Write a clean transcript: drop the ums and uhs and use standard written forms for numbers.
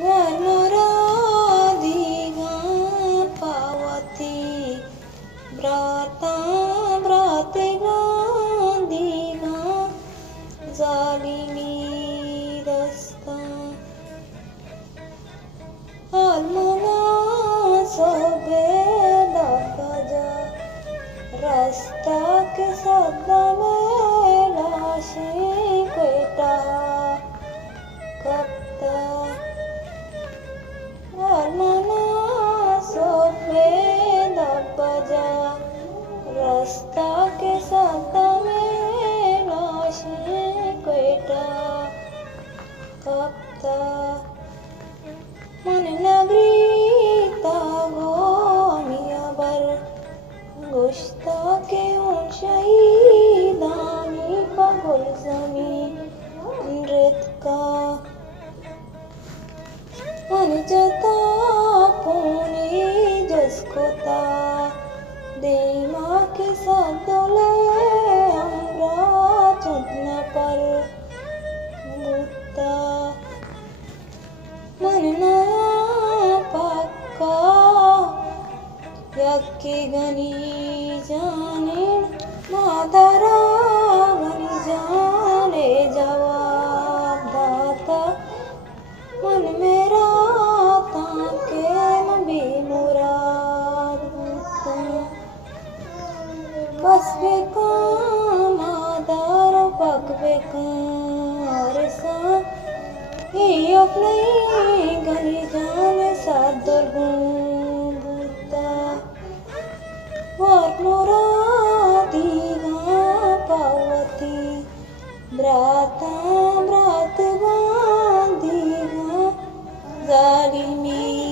मोरा दीवा पावती ब्राता ब्रातेगा दीवा जालिमी दस्ता अलमना सोबे दबजा रास्ता के सदा में लाशे कोटा कप्ता अलमना सोबे दबजा रास्ता के सदा में लाशे कोटा कप्ता मन नगरी तागो मिया बर गुश्ता के शहीदानी पगुल जमी नृत्य का मन जता पुणे जसकोता देमा के सदले अमरा चंदना पर गुत्ता मन नया पक्का यक्की गनी जाने मादरा गनी जाने जवाब दाता मन मेरा ताके मबी मुराद होता बस बेकाम आदार पक बेकार सा ये अपने गनी जाने सादर बूता वार मोरा दीवा पावती ब्राता ब्रात दीवा जालिमी